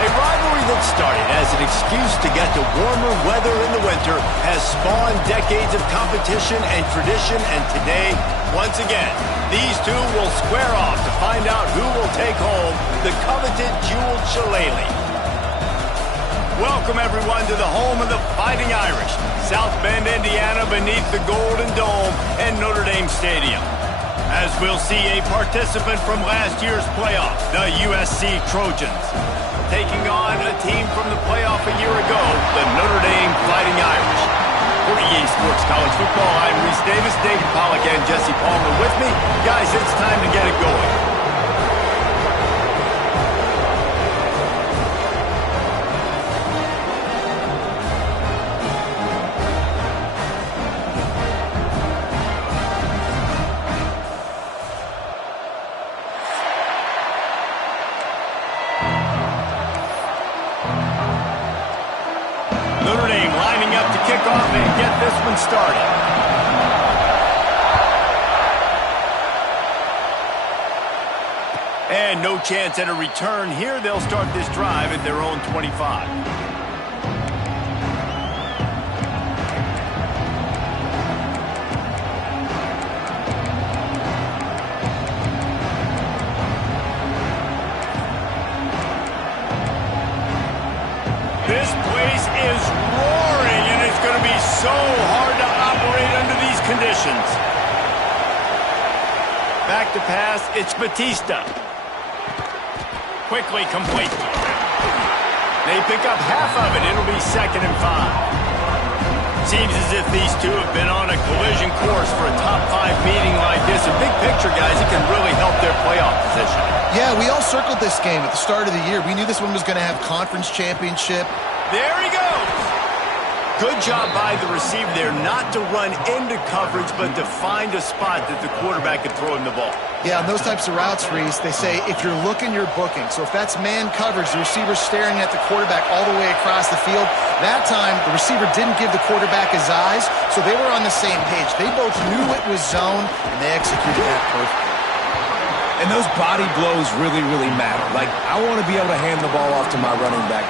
A rivalry that started as an excuse to get to warmer weather in the winter has spawned decades of competition and tradition, and today, once again, these two will square off to find out who will take home the coveted jeweled shillelagh. Welcome, everyone, to the home of the Fighting Irish, South Bend, Indiana, beneath the Golden Dome and Notre Dame Stadium. As we'll see a participant from last year's playoff, the USC Trojans, taking on a team from the playoff a year ago, the Notre Dame Fighting Irish. For EA Sports College Football, I'm Reese Davis, David Pollack, and Jesse Palmer with me. Guys, it's time to get it going. Notre Dame lining up to kick off and get this one started. And no chance at a return here. They'll start this drive at their own 25. This place is roaring, and it's going to be so hard to operate under these conditions. Back to pass, it's Batista. Quickly complete. They pick up half of it. It'll be 2nd and 5. Seems as if these two have been on a collision course for a top 5 meeting like this. A big picture, guys, it can really help their playoff position. Yeah, we all circled this game at the start of the year. We knew this one was going to have conference championship. There he goes. Good job by the receiver there not to run into coverage, but to find a spot that the quarterback could throw him the ball. Yeah, on those types of routes, Reese, they say if you're looking, you're booking. So if that's man coverage, the receiver's staring at the quarterback all the way across the field. That time, the receiver didn't give the quarterback his eyes, so they were on the same page. They both knew it was zone, and they executed that perfectly. And those body blows really, really matter. Like, I want to be able to hand the ball off to my running back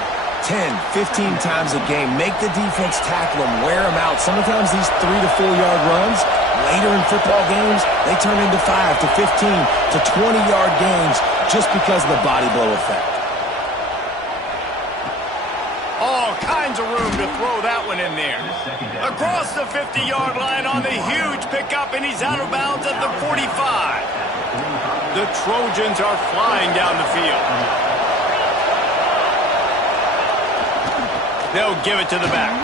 10, 15 times a game. Make the defense tackle them, wear them out. Sometimes these 3 to 4 yard runs, later in football games, they turn into 5 to 15 to 20 yard games just because of the body blow effect. All kinds of room to throw that one in there. Across the 50-yard line on the huge pickup, and he's out of bounds at the 45. The Trojans are flying down the field. They'll give it to the back.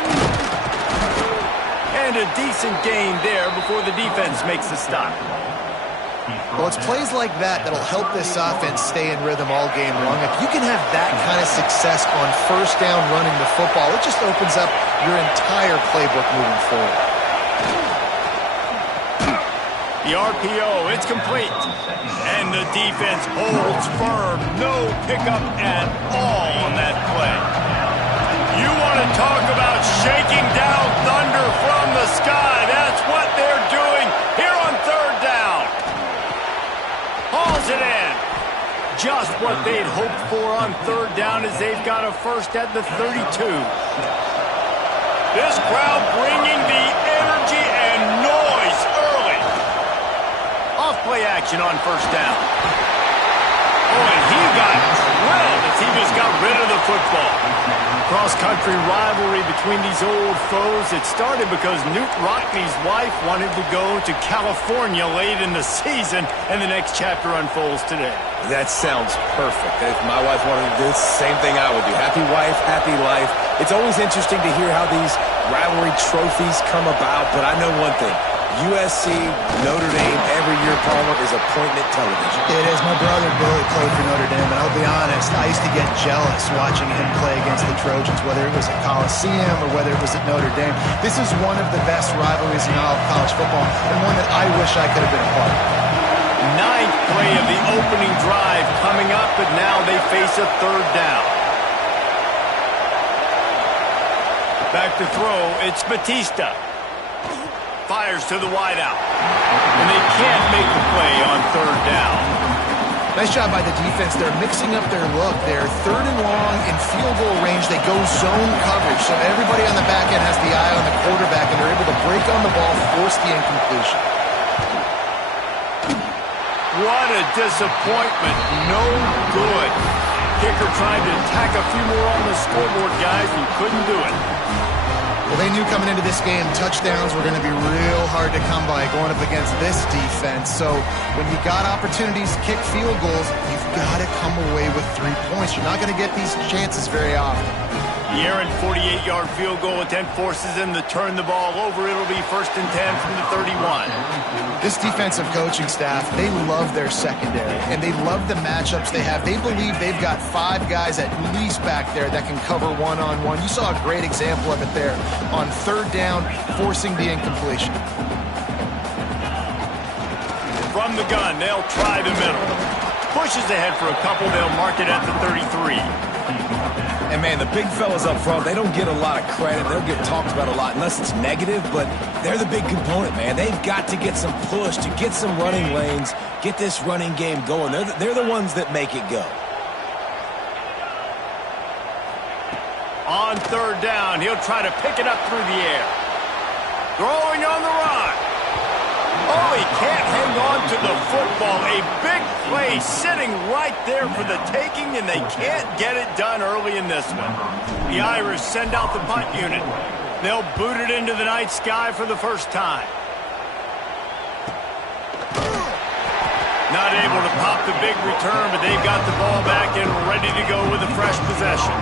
And a decent gain there before the defense makes the stop. Well, it's plays like that that'll help this offense stay in rhythm all game long. If you can have that kind of success on first down running the football, it just opens up your entire playbook moving forward. The RPO, it's complete. And the defense holds firm. No pickup at all on that play. You want to talk about shaking down thunder from the sky. That's what they're doing here on 3rd down. Hauls it in. Just what they'd hoped for on 3rd down as they've got a first at the 32. This crowd bringing the energy and noise early. Off-play action on 1st down. Oh, and he got drilled as he just got rid of the football. Cross-country rivalry between these old foes. It started because Newt Rockney's wife wanted to go to California late in the season, and the next chapter unfolds today. That sounds perfect. If my wife wanted to do the same thing I would do. Happy wife, happy life. It's always interesting to hear how these rivalry trophies come about, but I know one thing. USC, Notre Dame, every year, Palmer, is appointment television. It is. My brother Billy played for Notre Dame, and I'll be honest, I used to get jealous watching him play against the Trojans, whether it was at Coliseum or whether it was at Notre Dame. This is one of the best rivalries in all of college football, and one that I wish I could have been a part of. 9th play of the opening drive coming up, but now they face a 3rd down. Back to throw, it's Batista. Fires to the wideout. And they can't make the play on 3rd down. Nice job by the defense. They're mixing up their look. They're third and long in field goal range. They go zone coverage. So everybody on the back end has the eye on the quarterback, and they're able to break on the ball, force the incompletion. What a disappointment. No good. Kicker tried to tack a few more on the scoreboard, guys, and couldn't do it. Well, they knew coming into this game touchdowns were going to be real hard to come by going up against this defense. So when you got opportunities to kick field goals, you've got to come away with 3 points. You're not going to get these chances very often. The errant 48-yard field goal attempt forces them to turn the ball over. It'll be 1st and 10 from the 31. This defensive coaching staff, they love their secondary, and they love the matchups they have. They believe they've got 5 guys at least back there that can cover one-on-one. You saw a great example of it there on 3rd down, forcing the incompletion. From the gun, they'll try the middle. Pushes ahead for a couple. They'll mark it at the 33. And, man, the big fellas up front, they don't get a lot of credit. They don't get talked about a lot unless it's negative, but they're the big component, man. They've got to get some push, to get some running lanes, get this running game going. They're the ones that make it go. On 3rd down, he'll try to pick it up through the air. Throwing on the run. Oh, he can't hang on to the football. A big play sitting right there for the taking, and they can't get it done early in this one. The Irish send out the punt unit. They'll boot it into the night sky for the first time. Not able to pop the big return, but they've got the ball back and ready to go with a fresh possession.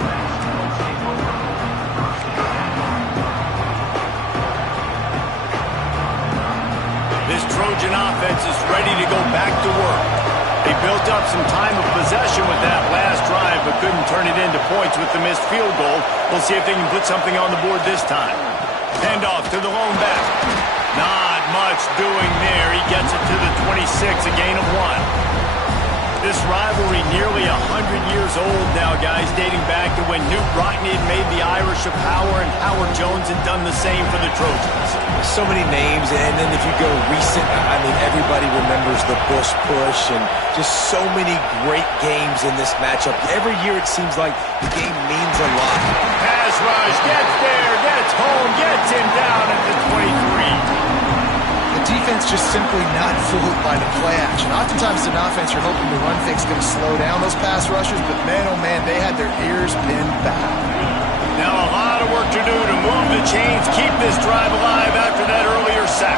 This Trojan offense is ready to go back to work. They built up some time of possession with that last drive, but couldn't turn it into points with the missed field goal. We'll see if they can put something on the board this time. Handoff to the lone back. Not much doing there. He gets it to the 26, a gain of 1. This rivalry nearly 100 years old now, guys, dating back to when Newt Rockne had made the Irish a power and Howard Jones had done the same for the Trojans. So many names, and then if you go recent, I mean, everybody remembers the Bush push and just so many great games in this matchup. Every year it seems like the game means a lot. Pass rush, gets there, gets home, gets him down at the 23. Defense just simply not fooled by the play action. Oftentimes in offense, you're hoping the run fake's going to slow down those pass rushers, but man, oh man, they had their ears pinned back. Now a lot of work to do to move the chains, keep this drive alive after that earlier sack.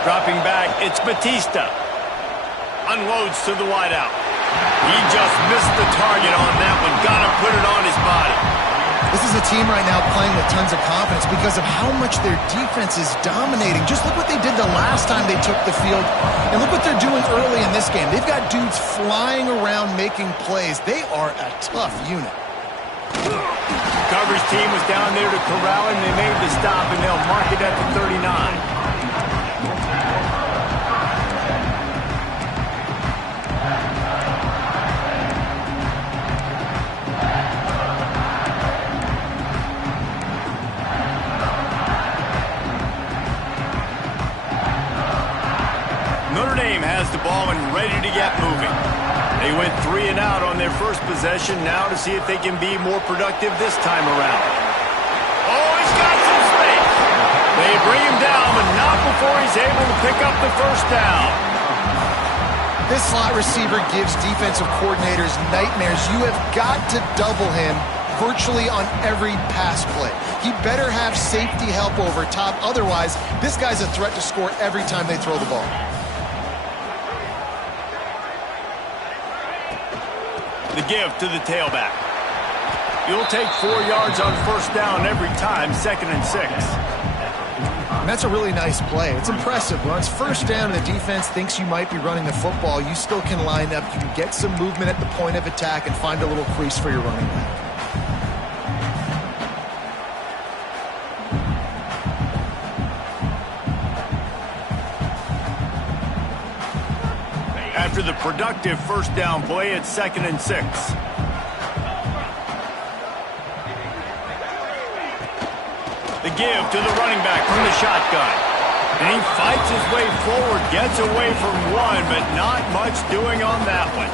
Dropping back, it's Batista. Unloads to the wideout. He just missed the target on that one. Got to put it on his body. This is a team right now playing with tons of confidence because of how much their defense is dominating. Just look what they did the last time they took the field, and look what they're doing early in this game. They've got dudes flying around making plays. They are a tough unit. Coverage team was down there to corral him. They made the stop, and they'll mark it at the 39. Has the ball and ready to get moving. They went 3 and out on their first possession, now to see if they can be more productive this time around. Oh, he's got some space. They bring him down, but not before he's able to pick up the first down. This slot receiver gives defensive coordinators nightmares. You have got to double him virtually on every pass play. He better have safety help over top. Otherwise, this guy's a threat to score every time they throw the ball. The give to the tailback. You'll take 4 yards on first down every time, 2nd and 6. And that's a really nice play. It's impressive. When it's first down and the defense thinks you might be running the football, you still can line up. You can get some movement at the point of attack and find a little crease for your running back. After the productive first down play, it's 2nd and 6. give to the running back from the shotgun. And he fights his way forward, gets away from one, but not much doing on that one.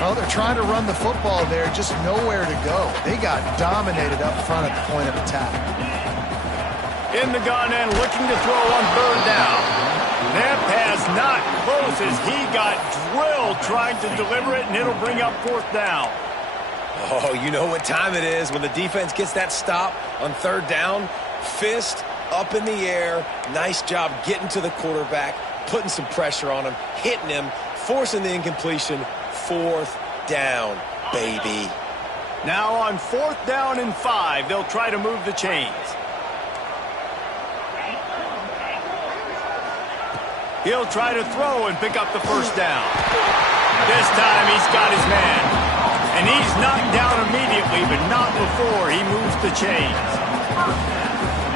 Well, they're trying to run the football there, just nowhere to go. They got dominated up front at the point of attack. In the gun and looking to throw on third down. That pass not close as he got drilled trying to deliver it, and it'll bring up fourth down. Oh, you know what time it is when the defense gets that stop on third down. Fist up in the air. Nice job getting to the quarterback, putting some pressure on him, hitting him, forcing the incompletion. Fourth down, baby. Now on fourth down and 5, they'll try to move the chains. He'll try to throw and pick up the first down. This time he's got his man. And he's knocked down immediately, but not before he moves the chains.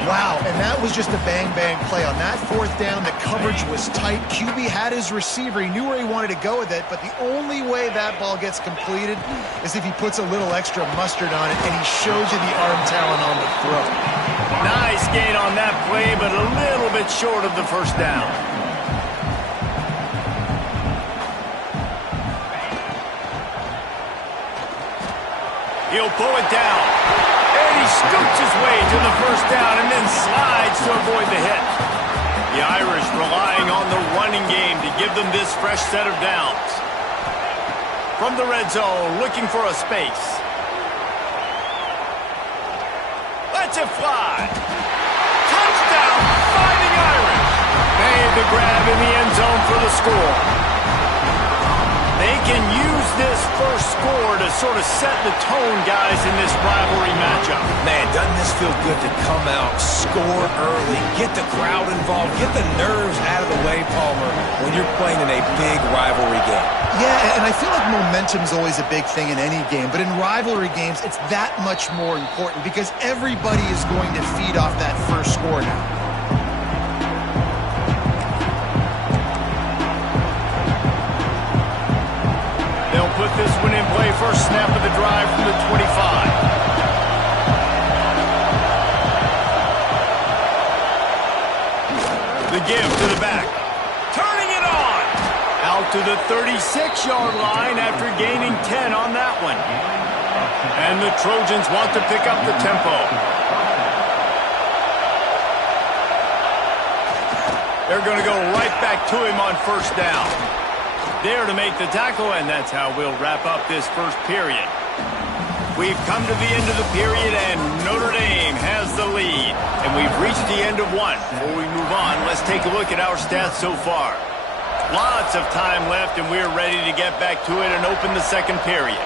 Wow, and that was just a bang-bang play. On that fourth down, the coverage was tight. QB had his receiver. He knew where he wanted to go with it, but the only way that ball gets completed is if he puts a little extra mustard on it, and he shows you the arm talent on the throw. Nice gain on that play, but a little bit short of the first down. He'll pull it down. And he scoots his way to the first down and then slides to avoid the hit. The Irish relying on the running game to give them this fresh set of downs. From the red zone, looking for a space. Lets it fly. Touchdown, Fighting Irish. Made the grab in the end zone for the score. They can use this first score to sort of set the tone, guys, in this rivalry matchup. Man, doesn't this feel good to come out, score early, get the crowd involved, get the nerves out of the way, Palmer, when you're playing in a big rivalry game? Yeah, and I feel like momentum's always a big thing in any game, but in rivalry games, it's that much more important because everybody is going to feed off that first score now. They'll put this one in play. First snap of the drive from the 25. The give to the back. Turning it on. Out to the 36-yard line after gaining 10 on that one. And the Trojans want to pick up the tempo. They're going to go right back to him on first down. There to make the tackle, and that's how we'll wrap up this first period. We've come to the end of the period, and Notre Dame has the lead. And we've reached the end of one. Before we move on, let's take a look at our stats so far. Lots of time left, and we're ready to get back to it and open the second period.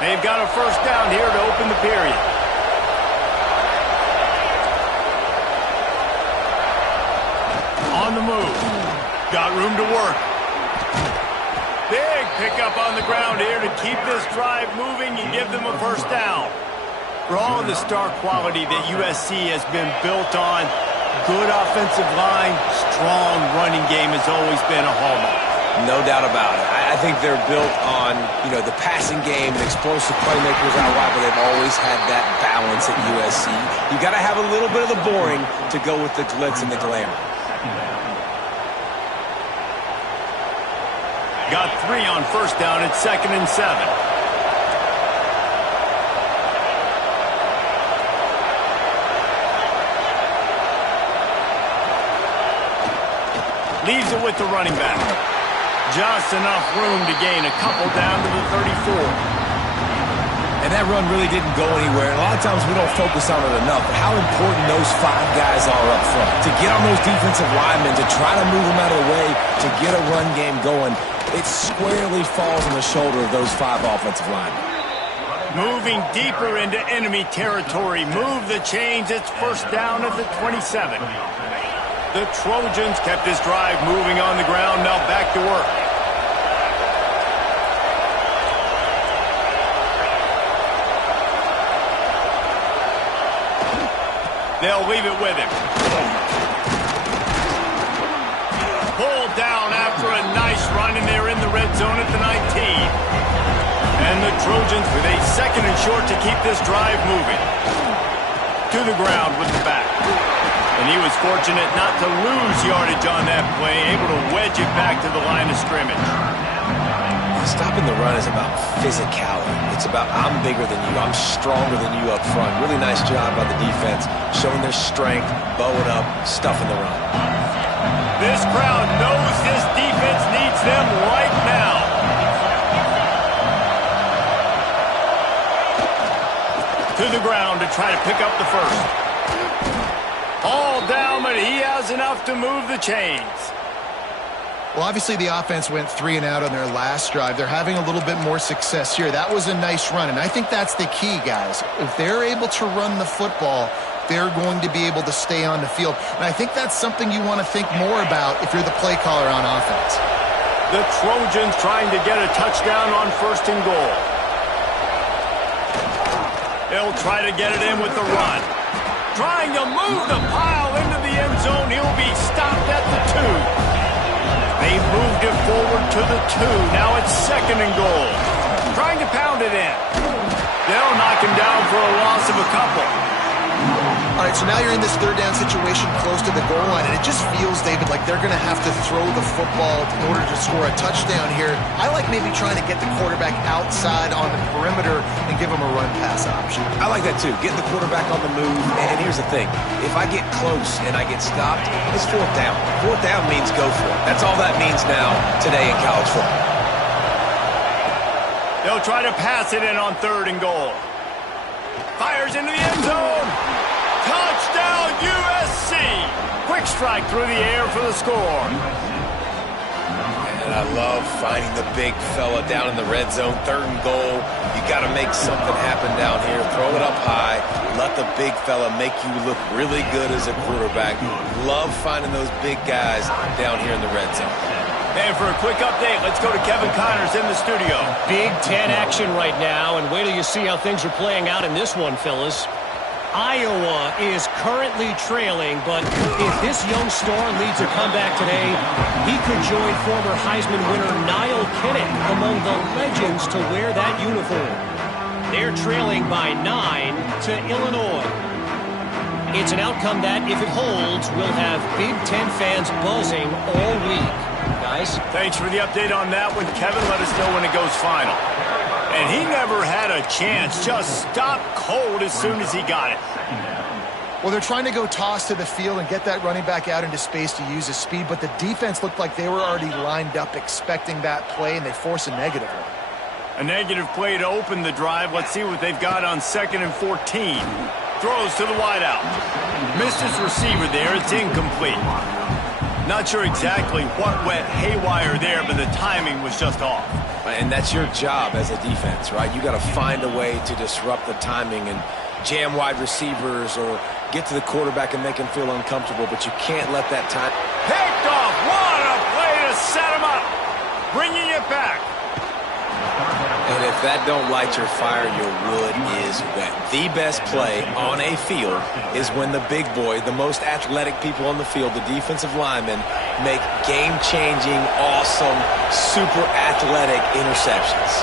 They've got a first down here to open the period. On the move. Got room to work. Big pickup on the ground here to keep this drive moving and give them a first down. For all of the star quality that USC has been built on, good offensive line, strong running game has always been a hallmark. No doubt about it. I think they're built on, the passing game and explosive playmakers out wide, but they've always had that balance at USC. You got to have a little bit of the boring to go with the glitz and the glamour. Got 3 on first down at 2nd and 7. Leaves it with the running back. Just enough room to gain a couple down to the 34. And that run really didn't go anywhere. And a lot of times we don't focus on it enough, but how important those 5 guys are up front. To get on those defensive linemen, to try to move them out of the way, to get a run game going, it squarely falls on the shoulder of those 5 offensive linemen. Moving deeper into enemy territory. Move the chains. It's first down at the 27. The Trojans kept this drive moving on the ground. Now back to work. They'll leave it with him. Pulled down after a nice run, and they're in the red zone at the 19. And the Trojans with a 2nd and short to keep this drive moving. to the ground with the back. And he was fortunate not to lose yardage on that play, able to wedge it back to the line of scrimmage. Stopping the run is about physicality. It's about I'm bigger than you, I'm stronger than you up front. Really nice job by the defense, showing their strength, bow it up, stuffing the run. This crowd knows this defense needs them right now. To the ground to try to pick up the first. All down, but he has enough to move the chains. Well, obviously the offense went 3 and out on their last drive. They're having a little bit more success here. That was a nice run, and I think that's the key, guys. If they're able to run the football, they're going to be able to stay on the field. And I think that's something you want to think more about if you're the play caller on offense. The Trojans trying to get a touchdown on 1st and goal. They'll try to get it in with the run. Trying to move the pile into the end zone. He'll be stopped at the 2. They moved it forward to the 2. Now it's 2nd and goal. Trying to pound it in. They'll knock him down for a loss of a couple. All right, so now you're in this 3rd down situation close to the goal line, and it just feels, David, like they're going to have to throw the football in order to score a touchdown here. I like maybe trying to get the quarterback outside on the perimeter and give him a run-pass option. I like that, too. Getting the quarterback on the move. And here's the thing. If I get close and I get stopped, it's 4th down. 4th down means go for it. That's all that means now today in college football. They'll try to pass it in on 3rd and goal. Fires into the end zone. Touchdown, USC! Quick strike through the air for the score. And I love finding the big fella down in the red zone, 3rd and goal. You got to make something happen down here. Throw it up high. Let the big fella make you look really good as a quarterback. Love finding those big guys down here in the red zone. And for a quick update, let's go to Kevin Connors in the studio. Big Ten action right now, and wait till you see how things are playing out in this one, fellas. Iowa is currently trailing, but if this young star leads a comeback today, he could join former Heisman winner Niall Kinnick among the legends to wear that uniform. They're trailing by 9 to Illinois. It's an outcome that, if it holds, will have Big Ten fans buzzing all week. Guys? Thanks for the update on that one, Kevin. Let us know when it goes final. And he never had a chance. Just stopped cold as soon as he got it. Well, they're trying to go toss to the field and get that running back out into space to use his speed, but the defense looked like they were already lined up expecting that play, and they force a negative one. A negative play to open the drive. Let's see what they've got on 2nd and 14. Throws to the wideout. Missed his receiver there. It's incomplete. Not sure exactly what went haywire there, but the timing was just off. And that's your job as a defense, right? You got to find a way to disrupt the timing and jam wide receivers or get to the quarterback and make him feel uncomfortable, but you can't let that time. Picked off. What a play to set him up. Bringing it back. And if that don't light your fire, your wood is wet. The best play on a field is when the big boy, the most athletic people on the field, the defensive linemen, make game-changing, awesome, super athletic interceptions.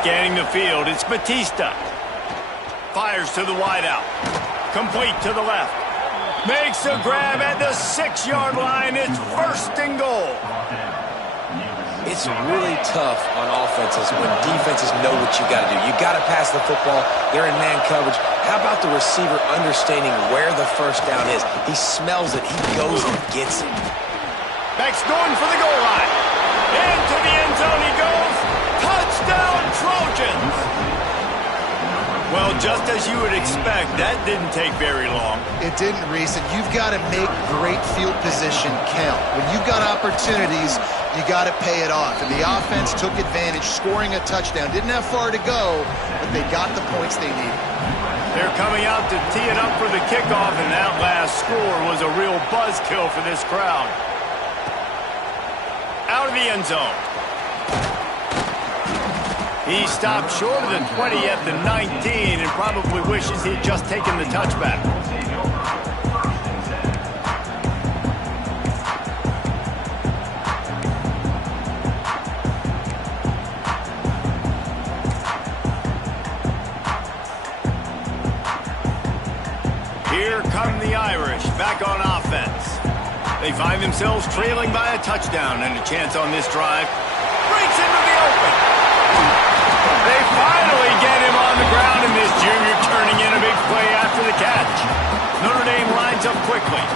Scanning the field, it's Batista. Fires to the wideout. Complete to the left. Makes a grab at the 6-yard line. It's 1st and goal. It's really tough on offenses when defenses know what you got to do. You got to pass the football. They're in man coverage. How about the receiver understanding where the 1st down is? He smells it. He goes and gets it. Beck's going for the goal line. Into the end zone he goes. Touchdown, Trojans. Well, just as you would expect, that didn't take very long. It didn't, Reese, and you've got to make great field position count. When you've got opportunities, you got to pay it off. And the offense took advantage, scoring a touchdown. Didn't have far to go, but they got the points they needed. They're coming out to tee it up for the kickoff, and that last score was a real buzzkill for this crowd. Out of the end zone. He stopped short of the 20 at the 19 and probably wishes he'd just taken the touchback. Here come the Irish back on offense. They find themselves trailing by a touchdown and a chance on this drive. Breaks into the open. They finally get him on the ground, and this junior turning in a big play after the catch. Notre Dame lines up quickly.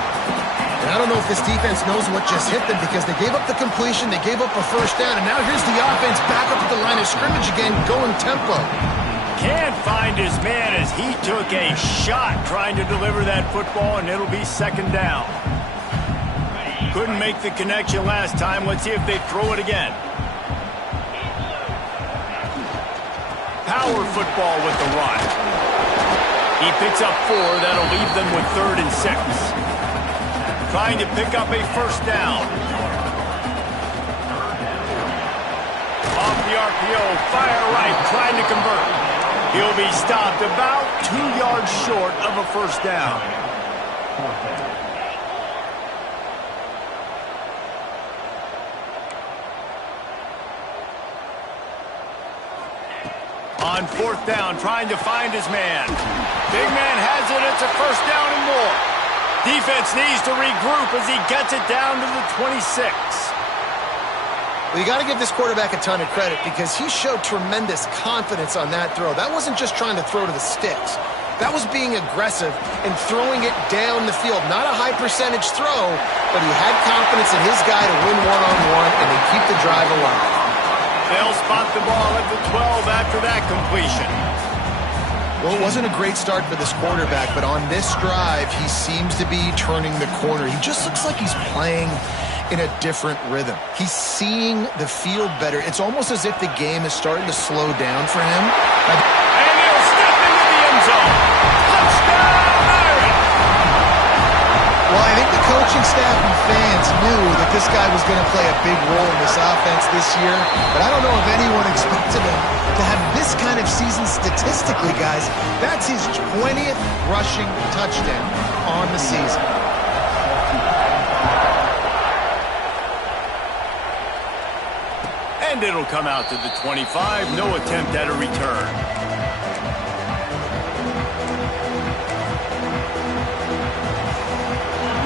And I don't know if this defense knows what just hit them because they gave up the completion, they gave up a first down, and now here's the offense back up at the line of scrimmage again, going tempo. Can't find his man as he took a shot trying to deliver that football, and it'll be second down. Couldn't make the connection last time. Let's see if they throw it again. Power football with the run. He picks up 4. That'll leave them with 3rd and 6. Trying to pick up a first down. Off the RPO, fire right, trying to convert. He'll be stopped about 2 yards short of a first down. On 4th down, trying to find his man. Big man has it. It's a first down and more. Defense needs to regroup as he gets it down to the 26. Well, you got to give this quarterback a ton of credit because he showed tremendous confidence on that throw. That wasn't just trying to throw to the sticks. That was being aggressive and throwing it down the field. Not a high percentage throw, but he had confidence in his guy to win one-on-one, and they keep the drive alive. They'll spot the ball at the 12 after that completion. Well, it wasn't a great start for this quarterback, but on this drive, he seems to be turning the corner. He just looks like he's playing in a different rhythm. He's seeing the field better. It's almost as if the game is starting to slow down for him. And he'll step into the end zone. Touchdown, Irish! Well, I think the coaching staff and fans knew that this guy was going to play a big role in this offense this year, but I don't know if anyone expected him to have this kind of season statistically, guys. That's his 20th rushing touchdown on the season. And it'll come out to the 25. No attempt at a return.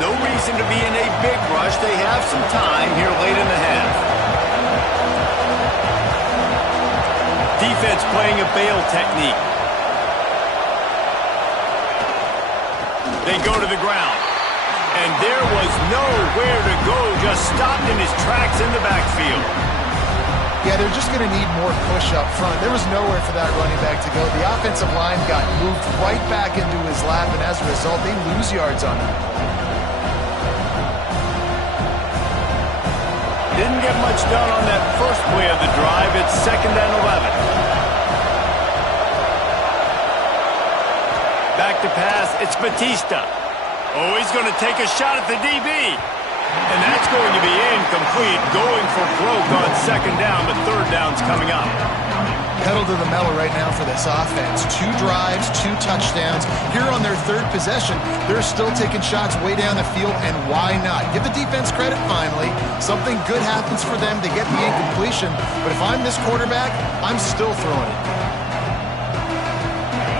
No reason to be in a big rush. They have some time here late in the half. Defense playing a bail technique. They go to the ground. And there was nowhere to go. Just stopped in his tracks in the backfield. Yeah, they're just going to need more push up front. There was nowhere for that running back to go. The offensive line got moved right back into his lap, and as a result, they lose yards on him. Didn't get much done on that first play of the drive. It's 2nd and 11. Back to pass. It's Batista. Oh, he's going to take a shot at the DB. And that's going to be incomplete. Going for broke on 2nd down, but 3rd down's coming up. Pedal to the metal right now for this offense. 2 drives, 2 touchdowns. Here on their 3rd possession, they're still taking shots way down the field, and why not? Give the defense credit finally. Something good happens for them. They get the incompletion. But if I'm this quarterback, I'm still throwing it.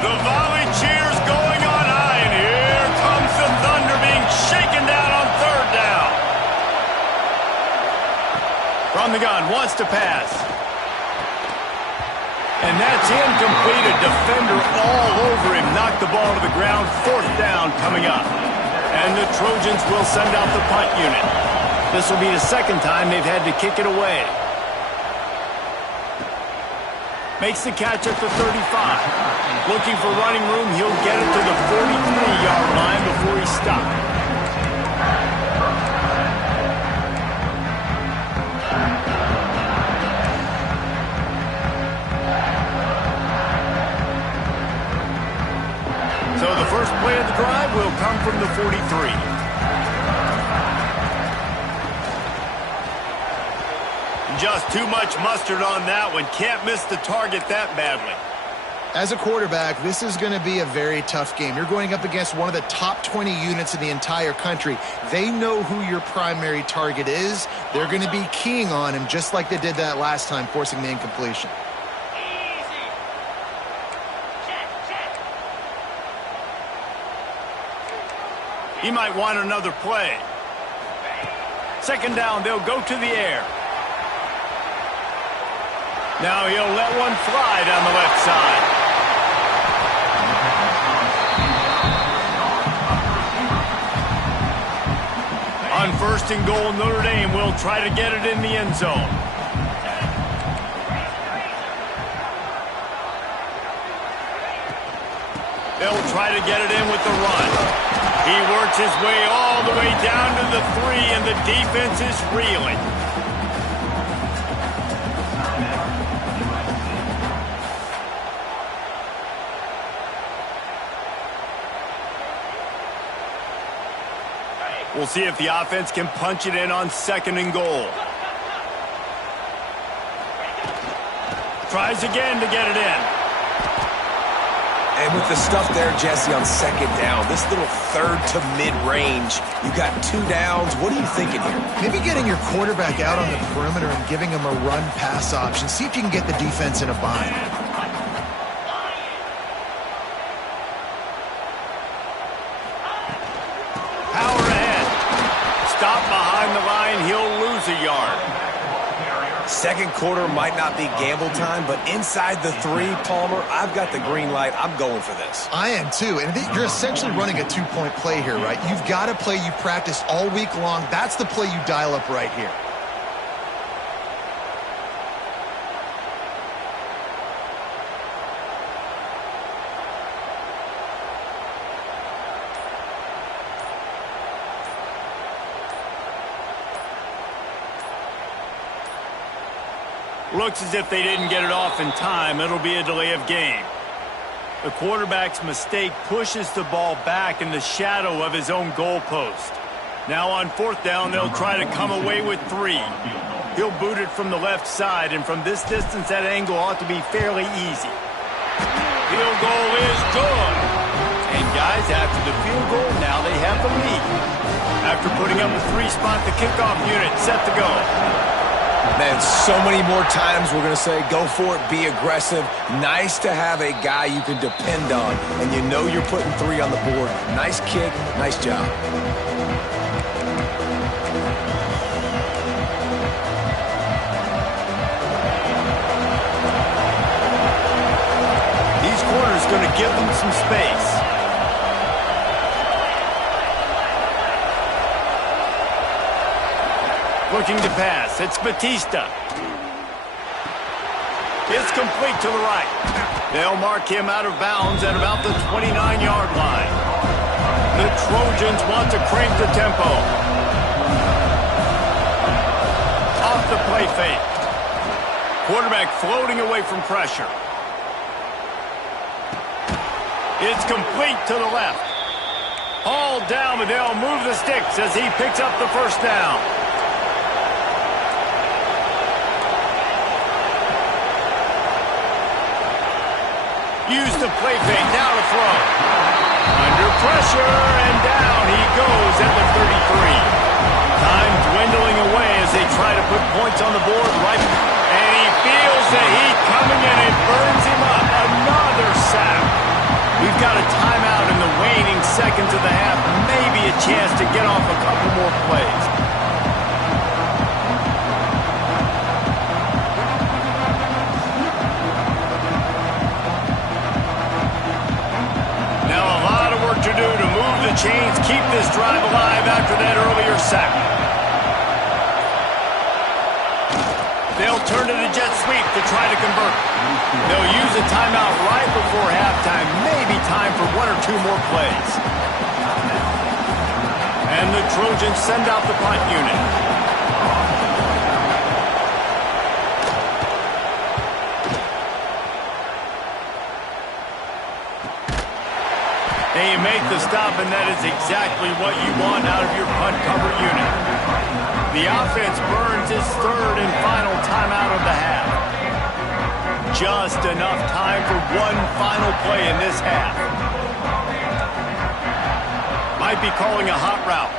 The volley cheers going on high, and here comes the thunder being shaken down on 3rd down. From the gun, wants to pass. And that's incomplete. A defender all over him. Knocked the ball to the ground. 4th down coming up. And the Trojans will send out the punt unit. This will be the 2nd time they've had to kick it away. Makes the catch at the 35. Looking for running room. He'll get it to the 43-yard line before he stopped. So the first play of the drive will come from the 43. Just too much mustard on that one. Can't miss the target that badly. As a quarterback, this is going to be a very tough game. You're going up against one of the top 20 units in the entire country. They know who your primary target is. They're going to be keying on him just like they did that last time, forcing the incompletion. He might want another play. Second down, they'll go to the air. Now he'll let one fly down the left side. On 1st and goal, Notre Dame will try to get it in the end zone. They'll try to get it in with the run. He works his way all the way down to the 3, and the defense is reeling. We'll see if the offense can punch it in on 2nd and goal. Tries again to get it in. And with the stuff there, Jesse, on 2nd down, this little 3rd to mid-range, you got 2 downs. What are you thinking here? Maybe getting your quarterback out on the perimeter and giving him a run-pass option. See if you can get the defense in a bind. Power ahead. Stop behind the line. He'll lose a yard. 2nd quarter might not be gamble time, but inside the 3, Palmer, I've got the green light. I'm going for this. I am too, and you're essentially running a 2-point play here, right? You've got a play you practice all week long. That's the play you dial up right here. Looks as if they didn't get it off in time. It'll be a delay of game. The quarterback's mistake pushes the ball back in the shadow of his own goalpost. Now on 4th down, they'll try to come away with 3. He'll boot it from the left side, and from this distance, that angle ought to be fairly easy. Field goal is good. And guys, after the field goal, now they have the lead. After putting up a 3-spot, the kickoff unit set to go. Man, so many more times we're going to say, go for it, be aggressive. Nice to have a guy you can depend on, and you know you're putting 3 on the board. Nice kick, nice job. These corners going to give them some space. Looking to pass. It's Batista. It's complete to the right. They'll mark him out of bounds at about the 29-yard line. The Trojans want to crank the tempo. Off the play fake. Quarterback floating away from pressure. It's complete to the left. Hauled down, but they'll move the sticks as he picks up the 1st down. Use the play fake, now to throw. Under pressure, and down he goes at the 33. Time dwindling away as they try to put points on the board. Right, and he feels the heat coming in. It burns him up. Another sack. We've got a timeout in the waning seconds of the half. Maybe a chance to get off a couple more plays. To do to move the chains, keep this drive alive after that earlier sack. They'll turn to the jet sweep to try to convert. They'll use a timeout right before halftime, maybe time for 1 or 2 more plays. And the Trojans send out the punt unit. They make the stop, and that is exactly what you want out of your punt cover unit. The offense burns its 3rd and final timeout of the half. Just enough time for 1 final play in this half. Might be calling a hot route.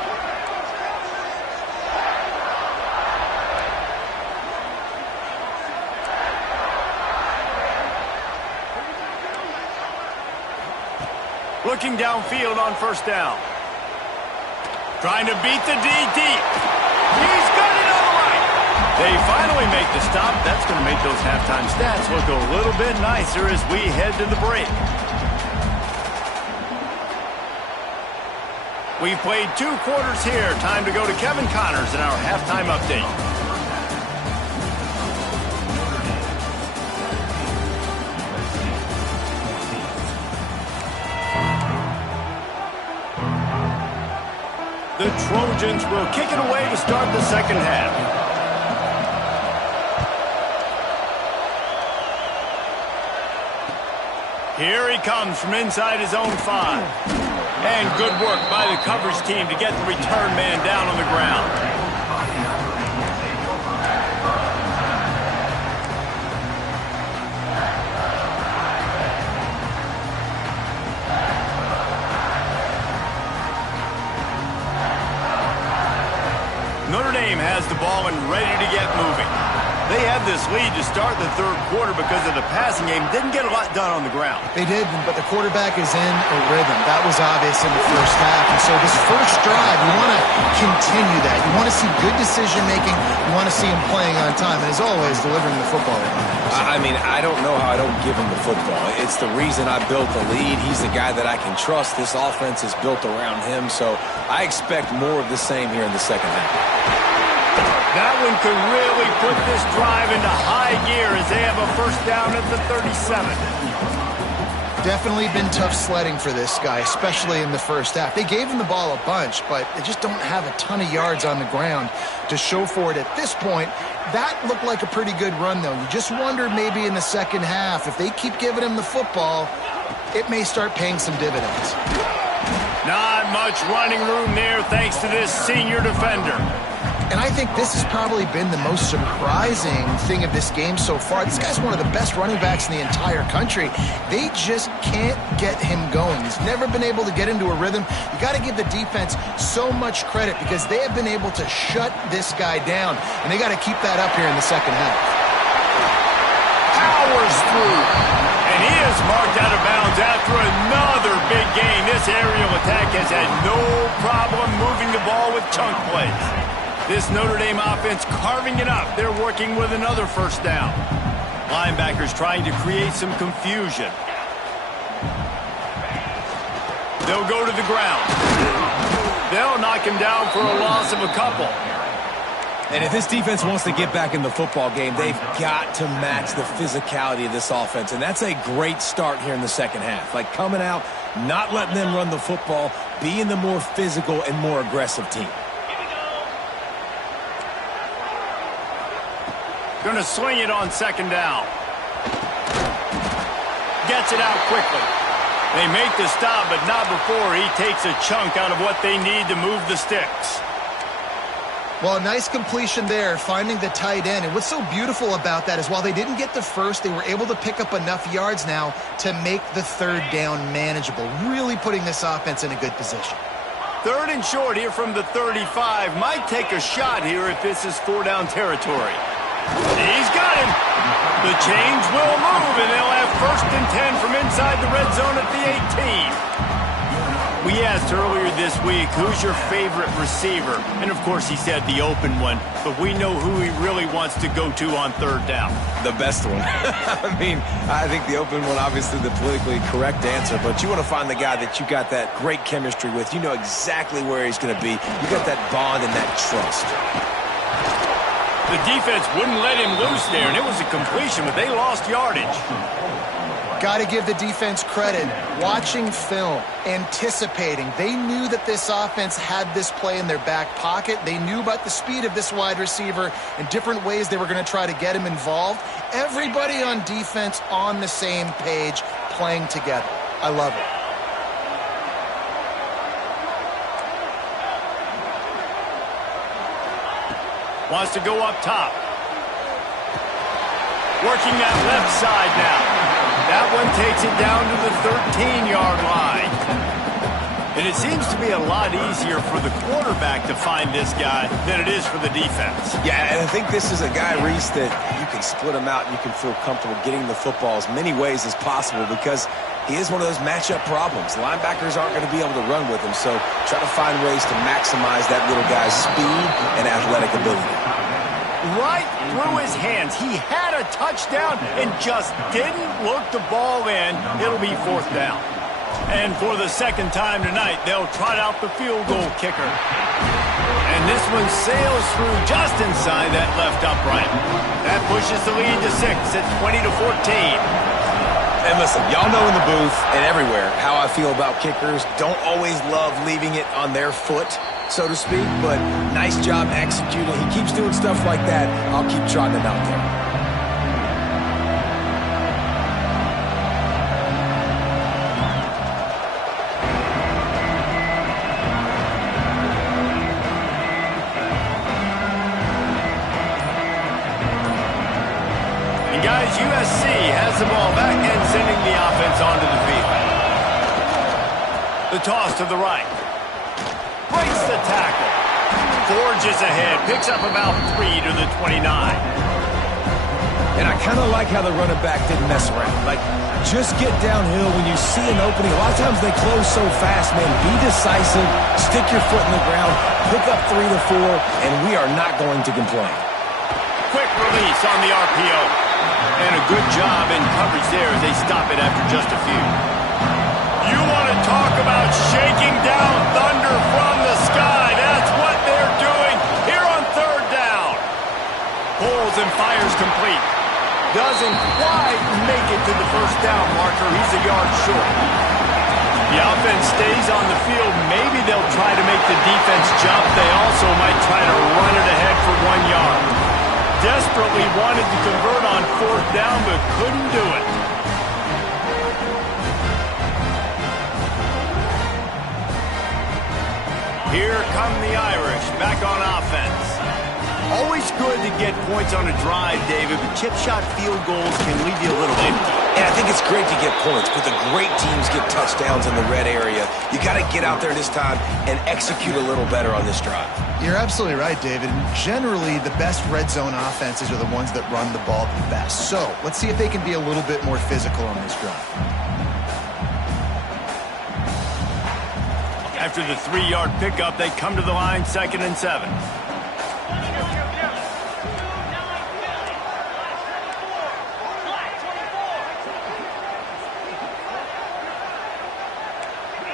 Looking downfield on 1st down. Trying to beat the D deep. He's got it all right. They finally make the stop. That's going to make those halftime stats look a little bit nicer as we head to the break. We've played 2 quarters here. Time to go to Kevin Connors in our halftime update. The Trojans will kick it away to start the second half. Here he comes from inside his own 5. And good work by the coverage team to get the return man down on the ground. Notre Dame has the ball and ready to get moving. They had this lead to start the third quarter because of the passing game. Didn't get a lot done on the ground. They did, but the quarterback is in a rhythm. That was obvious in the first half. And so this first drive, you want to continue that. You want to see good decision-making. You want to see him playing on time. And as always, delivering the football. I mean, I don't know how I don't give him the football. It's the reason I built the lead. He's the guy that I can trust. This offense is built around him. So I expect more of the same here in the second half. That one could really put this drive into high gear as they have a first down at the 37. Definitely been tough sledding for this guy, especially in the first half. They gave him the ball a bunch, but they just don't have a ton of yards on the ground to show for it at this point. That looked like a pretty good run, though. You just wonder maybe in the second half, if they keep giving him the football, it may start paying some dividends. Not much running room there thanks to this senior defender. And I think this has probably been the most surprising thing of this game so far. This guy's one of the best running backs in the entire country. They just can't get him going. He's never been able to get into a rhythm. You got to give the defense so much credit because they have been able to shut this guy down. And they got to keep that up here in the second half. Powers through. And he is marked out of bounds after another big gain. This aerial attack has had no problem moving the ball with chunk plays. This Notre Dame offense carving it up. They're working with another first down. Linebackers trying to create some confusion. They'll go to the ground. They'll knock him down for a loss of a couple. And if this defense wants to get back in the football game, they've got to match the physicality of this offense. And that's a great start here in the second half. Like coming out, not letting them run the football, being the more physical and more aggressive team. Going to swing it on second down. Gets it out quickly. They make the stop, but not before he takes a chunk out of what they need to move the sticks. Well, a nice completion there, finding the tight end. And what's so beautiful about that is while they didn't get the first, they were able to pick up enough yards now to make the third down manageable, really putting this offense in a good position. Third and short here from the 35. Might take a shot here if this is 4-down territory. He's got him. The chains will move, and they'll have 1st and 10 from inside the red zone at the 18. We asked earlier this week, who's your favorite receiver? And, of course, he said the open one, but we know who he really wants to go to on third down. The best one. I mean, I think the open one, obviously the politically correct answer, but you want to find the guy that you got that great chemistry with. You know exactly where he's going to be. You got that bond and that trust. The defense wouldn't let him loose there, and it was a completion, but they lost yardage. Got to give the defense credit. Watching film, anticipating. They knew that this offense had this play in their back pocket. They knew about the speed of this wide receiver and different ways they were going to try to get him involved. Everybody on defense on the same page, playing together. I love it. Wants to go up top. Working that left side now. That one takes it down to the 13-yard line. And it seems to be a lot easier for the quarterback to find this guy than it is for the defense. Yeah, and I think this is a guy, Reese, that you can split him out and you can feel comfortable getting the football as many ways as possible because he is one of those matchup problems. Linebackers aren't going to be able to run with him, so try to find ways to maximize that little guy's speed and athletic ability. Right through his hands. He had a touchdown and just didn't look the ball in. It'll be 4th down. And for the second time tonight, they'll trot out the field goal kicker. And this one sails through just inside that left upright. That pushes the lead to 6 at 20-14. And listen, y'all know in the booth and everywhere how I feel about kickers. Don't always love leaving it on their foot, so to speak, but nice job executing. He keeps doing stuff like that. I'll keep trotting him out there. Guys, USC has the ball back and sending the offense onto the field. The toss to the right. Breaks the tackle. Forges ahead. Picks up about 3 to the 29. And I kind of like how the running back didn't mess around. Like, just get downhill when you see an opening. A lot of times they close so fast, man. Be decisive. Stick your foot in the ground. Pick up 3 to 4, and we are not going to complain. Quick release on the RPO. And a good job in coverage there as they stop it after just a few. You want to talk about shaking down thunder from the sky. That's what they're doing here on 3rd down. Pulls and fires complete. Doesn't quite make it to the 1st down marker. He's a yard short. The offense stays on the field. Maybe they'll try to make the defense jump. They also might try to run it ahead for 1 yard. Desperately wanted to convert on 4th down, but couldn't do it. Here come the Irish, back on offense. Always good to get points on a drive, David, but chip shot field goals can leave you a little empty. And I think it's great to get points, but the great teams get touchdowns in the red area. You got to get out there this time and execute a little better on this drive. You're absolutely right, David. Generally, the best red zone offenses are the ones that run the ball the best. So let's see if they can be a little bit more physical on this drive. After the 3-yard pickup, they come to the line, 2nd and 7.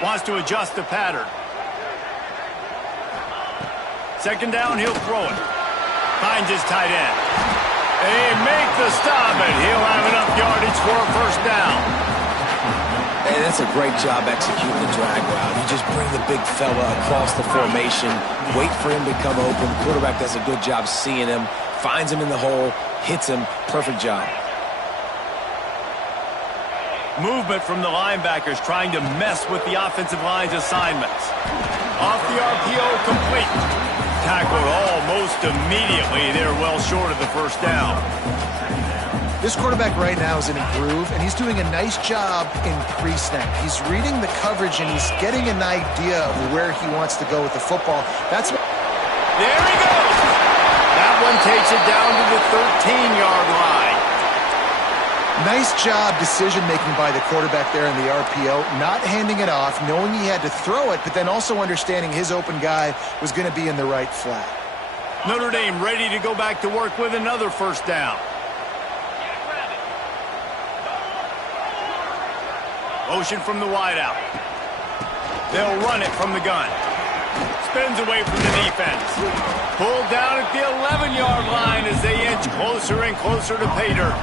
Wants to adjust the pattern. 2nd down, he'll throw it. Finds his tight end. They make the stop, and he'll have enough yardage for a 1st down. Hey, that's a great job executing the drag route. You just bring the big fella across the formation, wait for him to come open. Quarterback does a good job seeing him, finds him in the hole, hits him. Perfect job. Movement from the linebackers trying to mess with the offensive line's assignments. Off the RPO, complete. Tackled almost immediately. They're well short of the 1st down. This quarterback right now is in a groove, and he's doing a nice job in pre-snap. He's reading the coverage, and he's getting an idea of where he wants to go with the football. That's what... There he goes. That one takes it down to the 13-yard line. Nice job decision-making by the quarterback there in the RPO, not handing it off, knowing he had to throw it, but then also understanding his open guy was going to be in the right flat. Notre Dame ready to go back to work with another 1st down. Motion from the wideout. They'll run it from the gun. Spins away from the defense. Pulled down at the 11-yard line as they inch closer and closer to pay dirt.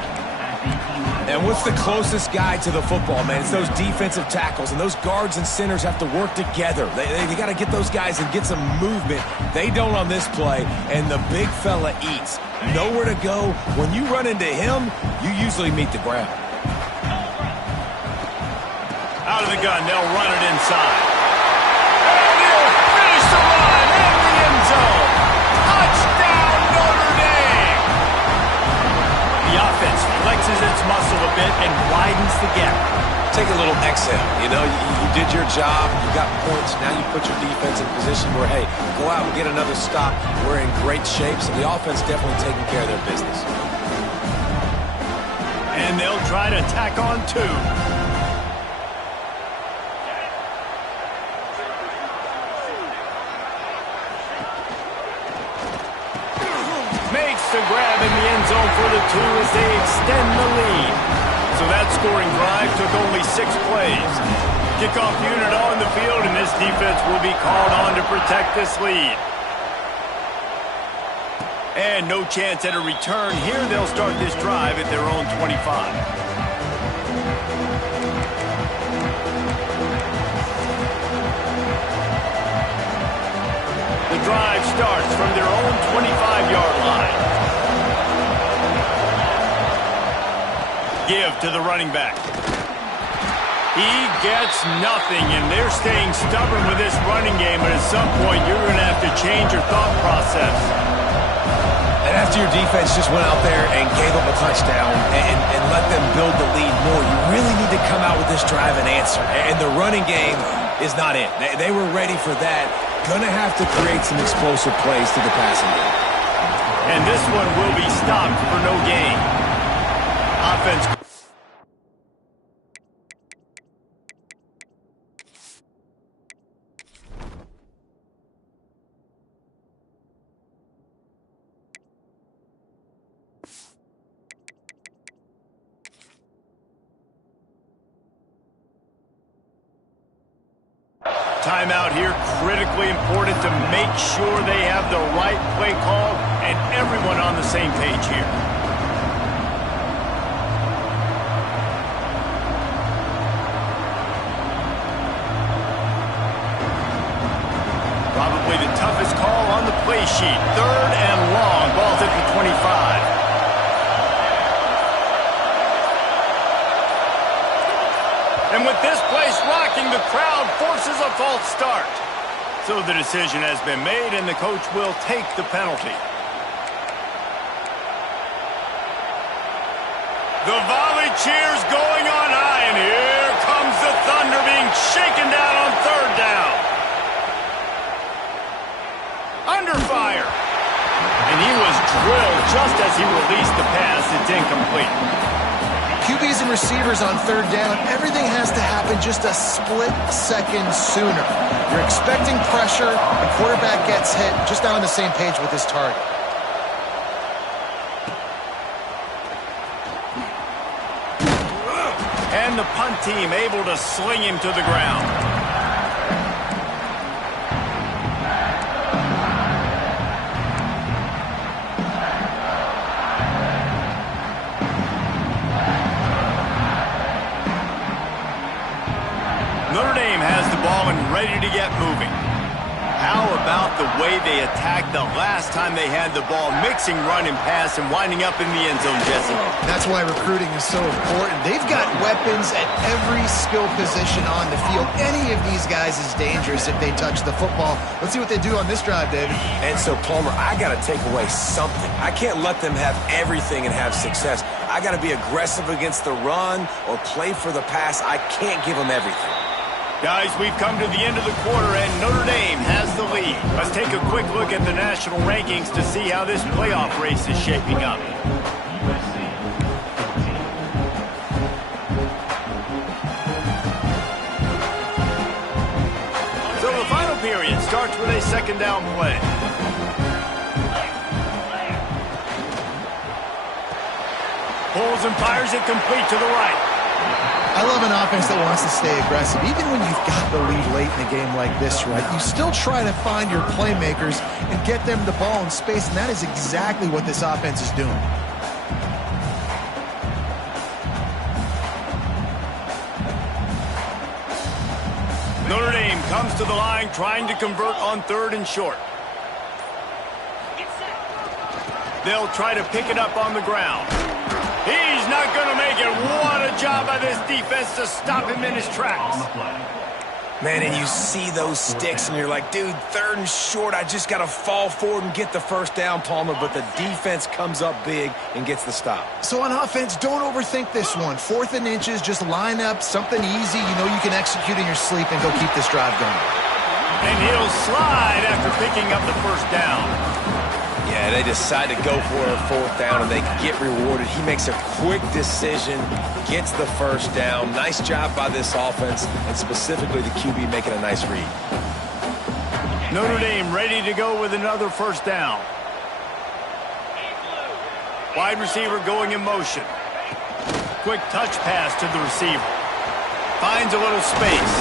And what's the closest guy to the football, man? It's those defensive tackles, and those guards and centers have to work together. They got to get those guys and get some movement. They don't on this play, and the big fella eats. Nowhere to go. When you run into him, you usually meet the ground. Out of the gun, they'll run it inside. And he'll finish the run in the end zone. Touchdown, Notre Dame! The offense flexes its muscle a bit and widens the gap. Take a little exhale. You know, you did your job. You got points. Now you put your defense in position where, hey, go out and get another stop. We're in great shape, so the offense definitely taking care of their business. And they'll try to tack on 2. a grab in the end zone for the 2 as they extend the lead. So that scoring drive took only 6 plays. Kickoff unit on the field, and this defense will be called on to protect this lead. And no chance at a return here. They'll start this drive at their own 25. The drive starts from their own 25-yard line. Give to the running back. He gets nothing, and they're staying stubborn with this running game, but at some point you're going to have to change your thought process. And after your defense just went out there and gave up a touchdown and let them build the lead more, you really need to come out with this drive and answer. And the running game is not it. They were ready for that. Gonna have to create some explosive plays to the passing game. And this one will be stopped for no gain. Offense. Timeout here, critically important to make sure they have the right play call and everyone on the same page here. Probably the toughest call on the play sheet. 3rd and long, ball's at the 25. And with this place rocking, the crowd forces a false start. So the decision has been made, and the coach will take the penalty. The volley cheers going on high, and here comes the Thunder being shaken down on 3rd down. Under fire. And he was drilled just as he released the pass. It's incomplete. QBs and receivers on 3rd down, everything has to happen just a split second sooner. You're expecting pressure, the quarterback gets hit, just not on the same page with his target. And the punt team able to sling him to the ground. Notre Dame has the ball and ready to get moving. How about the way they attacked the last time they had the ball, mixing run and pass and winding up in the end zone, Jesse? That's why recruiting is so important. They've got weapons at every skill position on the field. Any of these guys is dangerous if they touch the football. Let's see what they do on this drive, David. And so, Palmer, I got to take away something. I can't let them have everything and have success. I got to be aggressive against the run or play for the pass. I can't give them everything. Guys, we've come to the end of the quarter, and Notre Dame has the lead. Let's take a quick look at the national rankings to see how this playoff race is shaping up. So the final period starts with a 2nd down play. Pulls and fires it complete to the right. I love an offense that wants to stay aggressive. Even when you've got the lead late in a game like this, right, you still try to find your playmakers and get them the ball in space, and that is exactly what this offense is doing. Notre Dame comes to the line trying to convert on 3rd and short. They'll try to pick it up on the ground. He's not going to make it. What a job by this defense to stop him in his tracks. Man, and you see those sticks, and you're like, dude, 3rd and short, I just got to fall forward and get the 1st down, Palmer, but the defense comes up big and gets the stop. So on offense, don't overthink this one. 4th and inches, just line up something easy you know you can execute in your sleep and go keep this drive going. And he'll slide after picking up the 1st down. Yeah, they decide to go for a 4th down, and they get rewarded. He makes a quick decision, gets the 1st down. Nice job by this offense, and specifically the QB making a nice read. Notre Dame ready to go with another 1st down. Wide receiver going in motion. Quick touch pass to the receiver. Finds a little space.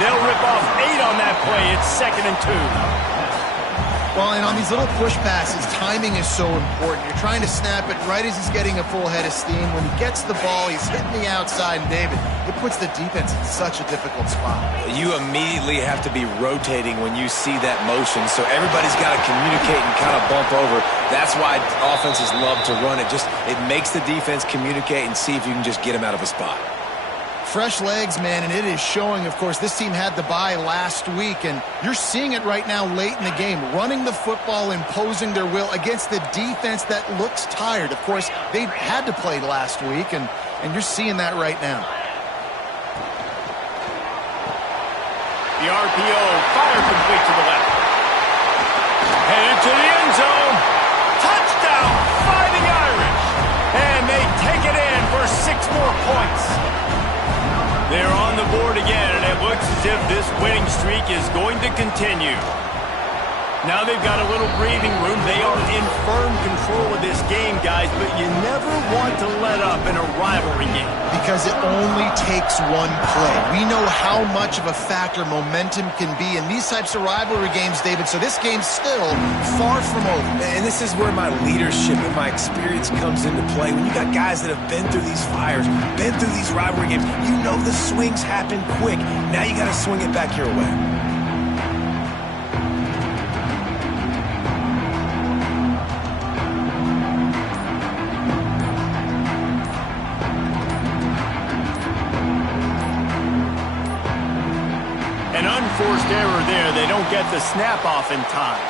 They'll rip off 8 on that play. It's 2nd and 2. Well, and on these little push passes, timing is so important. You're trying to snap it right as he's getting a full head of steam. When he gets the ball, he's hitting the outside, and David, it puts the defense in such a difficult spot. You immediately have to be rotating when you see that motion, so everybody's got to communicate and kind of bump over. That's why offenses love to run it. It makes the defense communicate and see if you can just get him out of a spot. Fresh legs, man, and it is showing. Of course, this team had the bye last week, and you're seeing it right now late in the game, running the football, imposing their will against the defense that looks tired. Of course, they had to play last week, and you're seeing that right now. The RPO, fire complete to the left. Headed to the end zone. Touchdown, Fighting Irish. And they take it in for 6 more points. They're on the board again, and it looks as if this winning streak is going to continue. Now they've got a little breathing room. They are in firm control of this game, guys, but you never want to let up in a rivalry game. Because it only takes one play. We know how much of a factor momentum can be in these types of rivalry games, David, so this game's still far from over. And this is where my leadership and my experience comes into play. When you got guys that have been through these fires, been through these rivalry games, you know the swings happen quick. Now you got to swing it back your way. Forced error there. They don't get the snap off in time.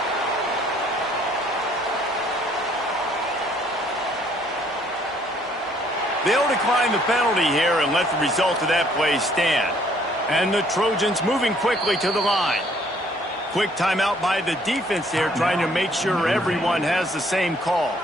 They'll decline the penalty here and let the result of that play stand. And the Trojans moving quickly to the line. Quick timeout by the defense here, trying to make sure everyone has the same call.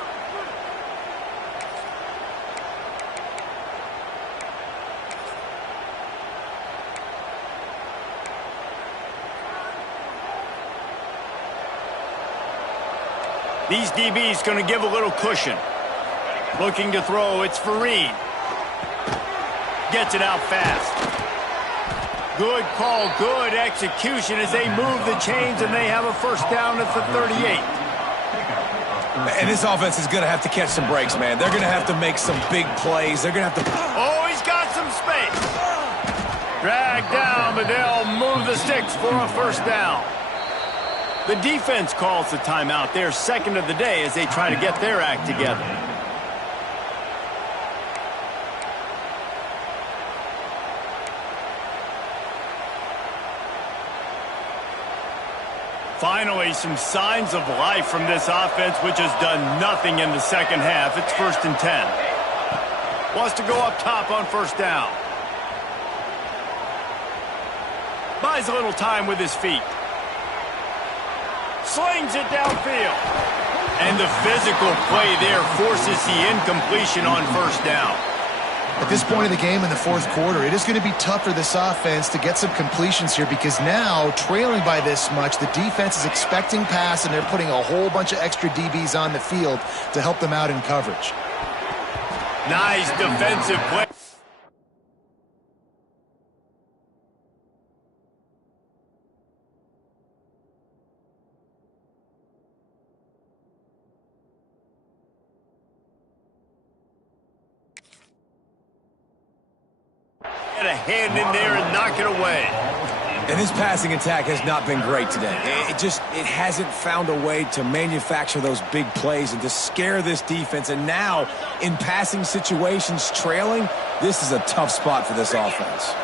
These DBs going to give a little cushion. Looking to throw, it's Fareed. Gets it out fast. Good call, good execution as they move the chains and they have a first down at the 38. And this offense is going to have to catch some breaks, man. They're going to have to make some big plays. They're going to have to... Oh, he's got some space. Dragged down, but they'll move the sticks for a first down. The defense calls the timeout. Their 2nd of the day as they try to get their act together. Finally, some signs of life from this offense, which has done nothing in the second half. It's 1st and 10. Wants to go up top on first down. Buys a little time with his feet. Slings it downfield. And the physical play there forces the incompletion on first down. At this point in the game in the 4th quarter, it is going to be tough for this offense to get some completions here because now, trailing by this much, the defense is expecting pass and they're putting a whole bunch of extra DBs on the field to help them out in coverage. Nice defensive play. Get a hand in there and knock it away. And this passing attack has not been great today. It hasn't found a way to manufacture those big plays and to scare this defense. And now, in passing situations, trailing, this is a tough spot for this offense.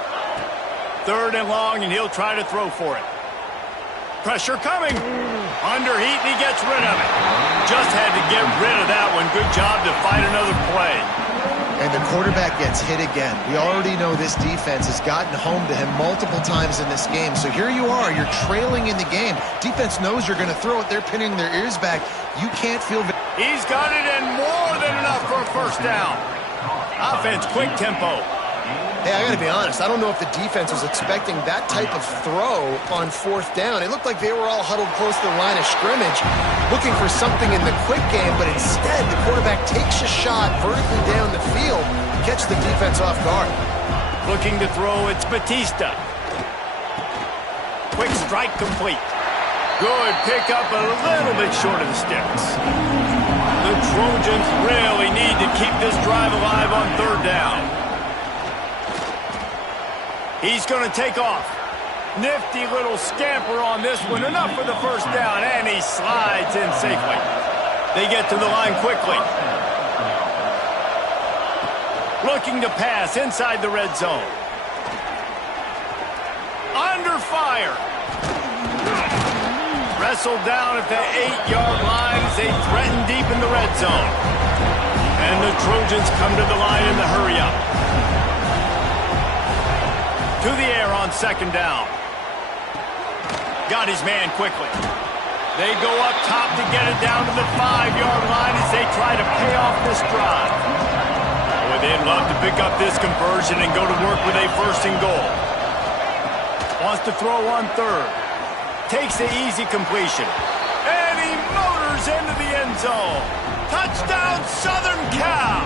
3rd and long, and he'll try to throw for it. Pressure coming. Under heat, and he gets rid of it. Just had to get rid of that one. Good job to fight another play. And the quarterback gets hit again. We already know this defense has gotten home to him multiple times in this game. So here you are. You're trailing in the game. Defense knows you're going to throw it. They're pinning their ears back. You can't feel... He's got it and more than enough for a first down. Offense, quick tempo. Hey, I got to be honest. I don't know if the defense was expecting that type of throw on 4th down. It looked like they were all huddled close to the line of scrimmage, looking for something in the quick game, but instead the quarterback takes a shot vertically down the field, catch the defense off guard. Looking to throw, it's Batista. Quick strike complete. Good pickup, a little bit short of the sticks. The Trojans really need to keep this drive alive on 3rd down. He's going to take off. Nifty little scamper on this one. Enough for the 1st down, and he slides in safely. They get to the line quickly. Looking to pass inside the red zone. Under fire. Wrestled down at the 8-yard line as they threaten deep in the red zone. And the Trojans come to the line in the hurry-up. To the air on 2nd down. Got his man quickly. They go up top to get it down to the 5-yard line as they try to pay off this drive. Boy, they'd love to pick up this conversion and go to work with a 1st and goal. Wants to throw on 3rd. Takes the easy completion. And he motors into the end zone. Touchdown, Southern Cal!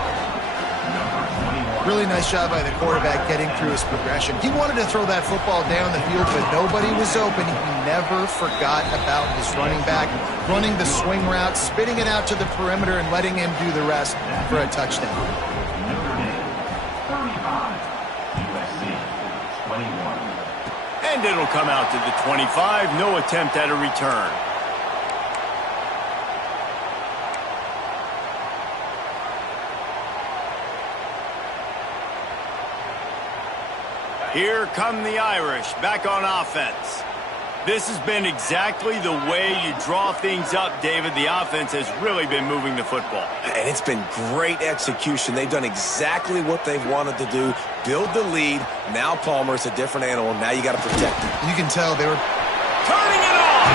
Really nice job by the quarterback getting through his progression. He wanted to throw that football down the field, but nobody was open. He never forgot about his running back, running the swing route, spitting it out to the perimeter, and letting him do the rest for a touchdown. And it'll come out to the 25. No attempt at a return. Here come the Irish back on offense. This has been exactly the way you draw things up, David. The offense has really been moving the football. And it's been great execution. They've done exactly what they've wanted to do. Build the lead. Now Palmer's a different animal. Now you got to protect him. You can tell they were turning it on.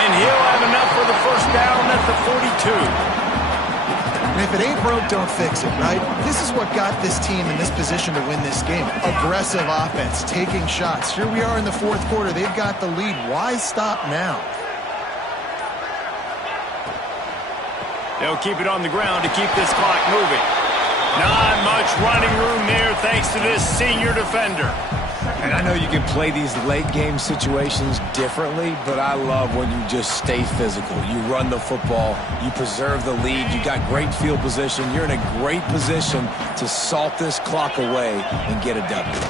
And he'll have enough for the 1st down at the 42. And if it ain't broke, don't fix it, right? This is what got this team in this position to win this game. Aggressive offense, taking shots. Here we are in the 4th quarter. They've got the lead. Why stop now? They'll keep it on the ground to keep this clock moving. Not much running room there thanks to this senior defender. And I know you can play these late-game situations differently, but I love when you just stay physical. You run the football, you preserve the lead, you got great field position, you're in a great position to salt this clock away and get a W.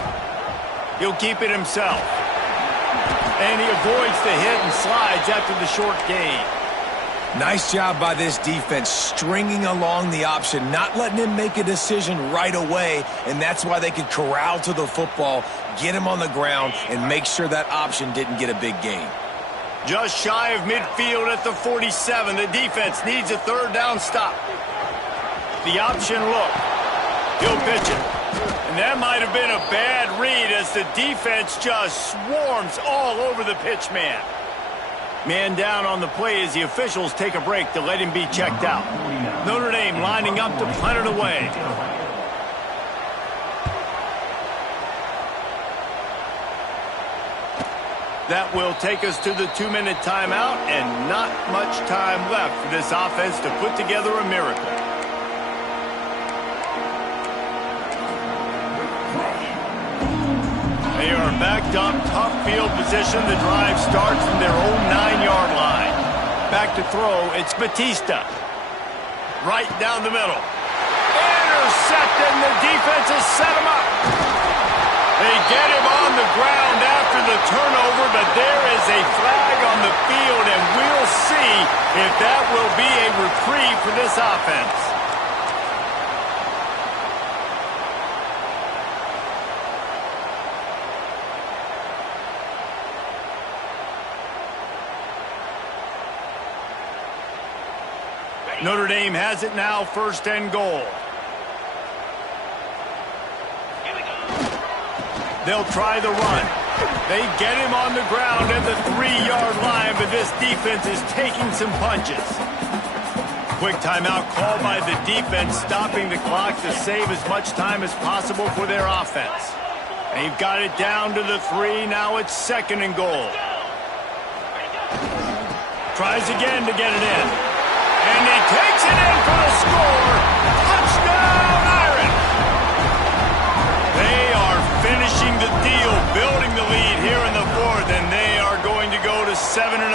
He'll keep it himself. And he avoids the hit and slides after the short gain. Nice job by this defense, stringing along the option, not letting him make a decision right away, and that's why they could corral to the football, get him on the ground, and make sure that option didn't get a big gain. Just shy of midfield at the 47. The defense needs a 3rd down stop. The option look. He'll pitch it. And that might have been a bad read as the defense just swarms all over the pitch man. Man down on the play as the officials take a break to let him be checked out. Notre Dame lining up to punt it away. That will take us to the 2-minute timeout, and not much time left for this offense to put together a miracle. They are backed up, tough field position. The drive starts from their own 9-yard line. Back to throw, it's Batista. Right down the middle. Intercepted, and the defense has set him up. They get him on the ground after the turnover, but there is a flag on the field, and we'll see if that will be a reprieve for this offense. Notre Dame has it now, 1st and goal. They'll try the run. They get him on the ground at the 3-yard line, but this defense is taking some punches. Quick timeout called by the defense, stopping the clock to save as much time as possible for their offense. They've got it down to the 3. Now it's 2nd and goal. Tries again to get it in. And he takes it in for the score. Touchdown, Irish! They are finishing the deal, building the lead here in the 4th, and they are going to go to 7-0.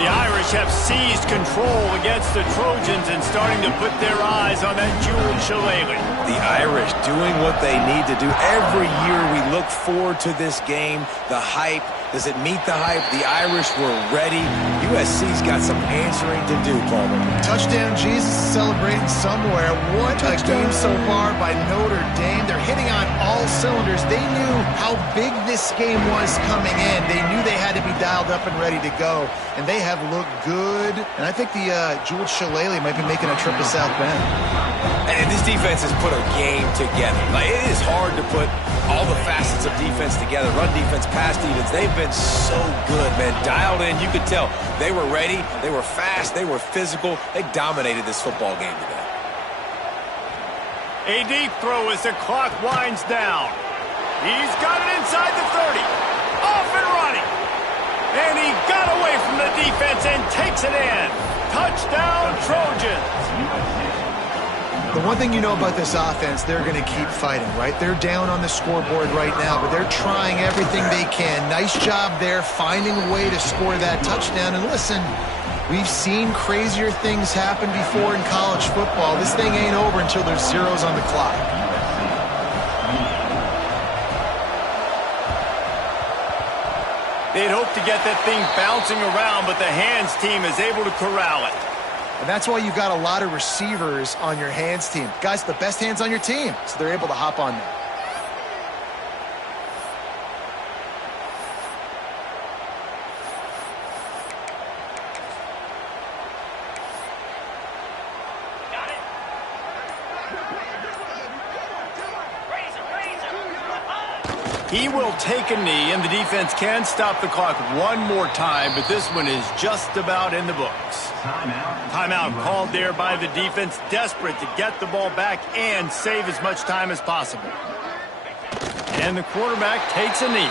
The Irish have seized control against the Trojans and starting to put their eyes on that jeweled shillelagh. The Irish doing what they need to do. Every year we look forward to this game. The hype, does it meet the hype? The Irish were ready. USC's got some answering to do, Palmer. Touchdown Jesus is celebrating somewhere. What a game so far by Notre Dame. They're hitting on all cylinders. They knew how big this game was coming in. They knew they had to be dialed up and ready to go. And they have looked good. And I think the jeweled shillelagh might be making a trip to South Bend. And this defense has put a game together. Like, it is hard to put all the facets of defense together. Run defense, pass defense. They've been so good, man. Dialed in. You could tell they were ready. They were fast. They were physical. They dominated this football game today. A deep throw as the clock winds down. He's got it inside the 30. Off and running. And he got away from the defense and takes it in. Touchdown, Trojans. The one thing you know about this offense, they're going to keep fighting, right? They're down on the scoreboard right now, but they're trying everything they can. Nice job there, finding a way to score that touchdown. And listen, we've seen crazier things happen before in college football. This thing ain't over until there's zeros on the clock. They'd hope to get that thing bouncing around, but the hands team is able to corral it. And that's why you've got a lot of receivers on your hands team. Guys, the best hands on your team, so they're able to hop on there. He will take a knee, and the defense can stop the clock one more time, but this one is just about in the books. Timeout called there by the defense, desperate to get the ball back and save as much time as possible. And the quarterback takes a knee.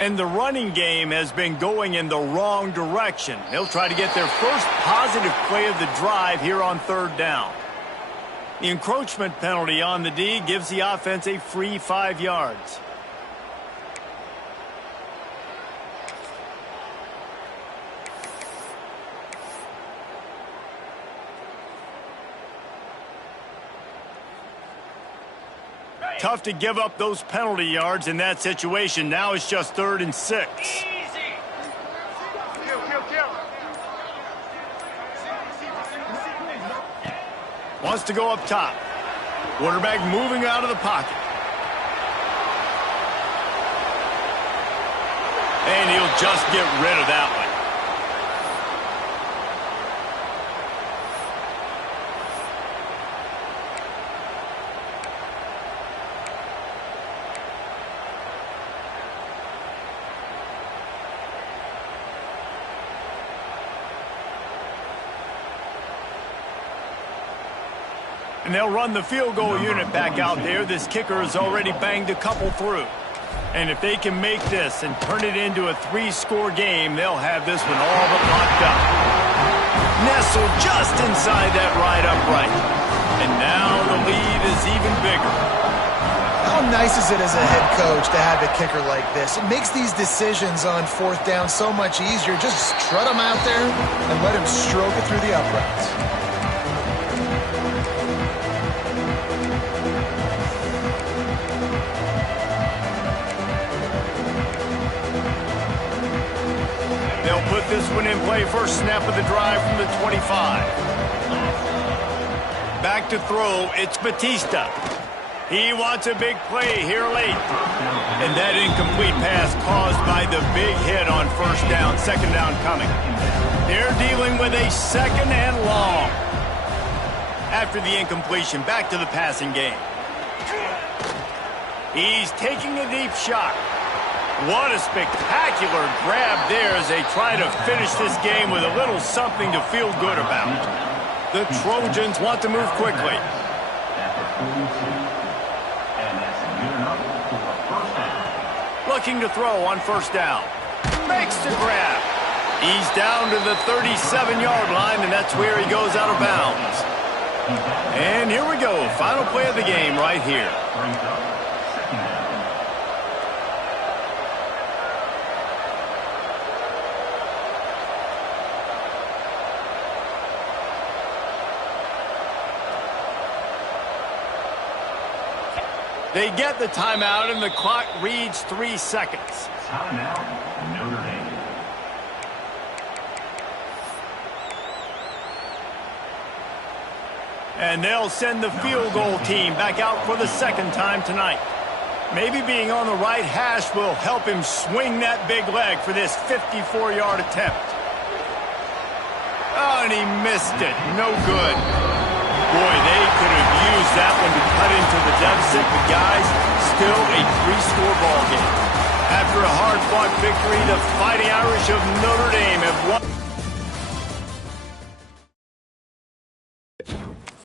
And the running game has been going in the wrong direction. They'll try to get their first positive play of the drive here on 3rd down. The encroachment penalty on the D gives the offense a free 5 yards. Tough to give up those penalty yards in that situation. Now it's just 3rd and 6. Wants to go up top. Quarterback moving out of the pocket. And he'll just get rid of that one. And they'll run the field goal unit back out there. This kicker has already banged a couple through. And if they can make this and turn it into a 3-score game, they'll have this one all but locked up. Nestled just inside that right upright. And now the lead is even bigger. How nice is it as a head coach to have a kicker like this? It makes these decisions on 4th down so much easier. Just strut him out there and let him stroke it through the uprights. They'll put this one in play. First snap of the drive from the 25. Back to throw. It's Batista. He wants a big play here late. And that incomplete pass caused by the big hit on first down, second down coming. They're dealing with a second and long. After the incompletion, back to the passing game. He's taking a deep shot. What a spectacular grab there as they try to finish this game with a little something to feel good about. The Trojans want to move quickly. Looking to throw on first down. Makes the grab. He's down to the 37-yard line, and that's where he goes out of bounds. And here we go. Final play of the game right here. They get the timeout, and the clock reads 3 seconds. Timeout, Notre Dame. And they'll send the field goal team back out for the second time tonight. Maybe being on the right hash will help him swing that big leg for this 54-yard attempt. Oh, and he missed it. No good. Boy, they could have used that one to cut into the deficit, but guys, still a 3-score ball game. After a hard-fought victory, the Fighting Irish of Notre Dame have won.